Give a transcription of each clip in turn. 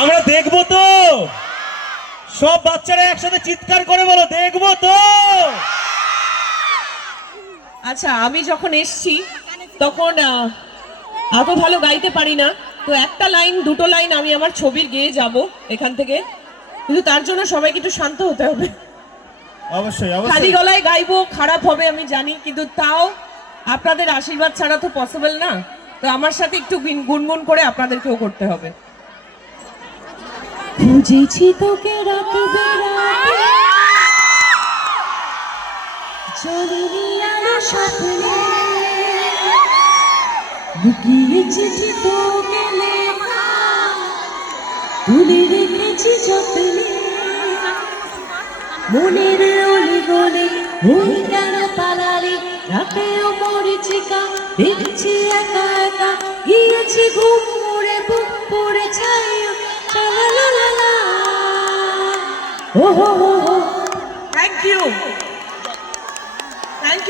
আমরা দেখবো তো, সব বাচ্চারা একসাথে চিৎকার করে বলো দেখবো তো। আচ্ছা, আমি যখন এসছি তখন এত ভালো গাইতে পারি না, তো একটা লাইন দুটো লাইন আমি আমার ছবির গেয়ে যাব এখান থেকে, কিন্তু তার জন্য সবাইকে একটু শান্ত হতে হবে। অবশ্যই খালি অবশ্যই। গলায় গাইবো, খারাপ হবে আমি জানি, কিন্তু তাও আপনাদের আশীর্বাদ ছাড়া তো পসিবল না। তো আমার সাথে একটু গুনগুন করে আপনাদেরকেও করতে হবে। খুঁজেছি তোকে রাত বেরাতে, চলিনি আলো স্বপ্নে, লুকিয়ে চিঠি তোকে লেখা, তুলে রেখেছি যত্নে, মনের অলি গলে ওই কেন পালালি, রাতেও মরিচিকা দেখছি একা একা, গিয়েছি ঘুম মুড়ে বুক পড়ে ছাই, লা লা লা। ও হো হো হো, থ্যাংক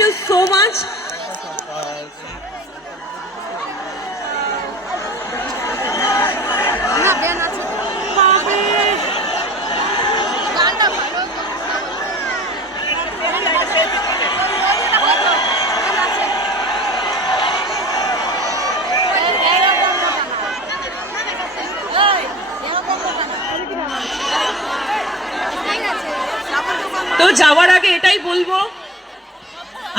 ইউ সো মাচ। তো যাওয়ার আগে এটাই বলবো,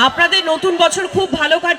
আপনাদের নতুন বছর খুব ভালো কাটুক।